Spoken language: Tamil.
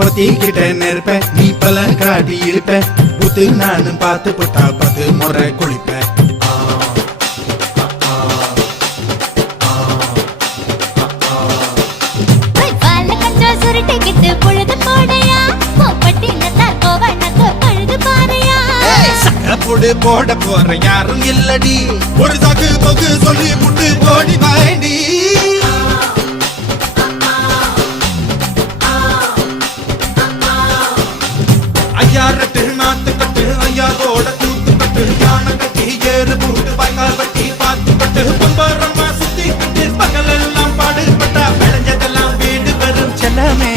பத்திக்கிட்ட நெருப்ப நீ பல காட்டி இருப்ப புத்து நானும் பார்த்து புட்டா 10 முறை குளிப்பேன் போட போற யாரும் இல்லடி ஒரு சாக்கு போக்கு சொல்லி முட்டு போடி வாண்டி ஐயா ரெட்டு நாத்து கட்டு ஐயாவோட கூத்து கட்டு யானை கட்டி ஏறு பூட்டு வாய்க்கால் வட்டி பார்த்து கட்டு பொன்பரமா சுத்தி கட்டு பகல் எல்லாம் பாடுபட்டா விளைஞ்சதெல்லாம் வீடு வரும் செல்லமே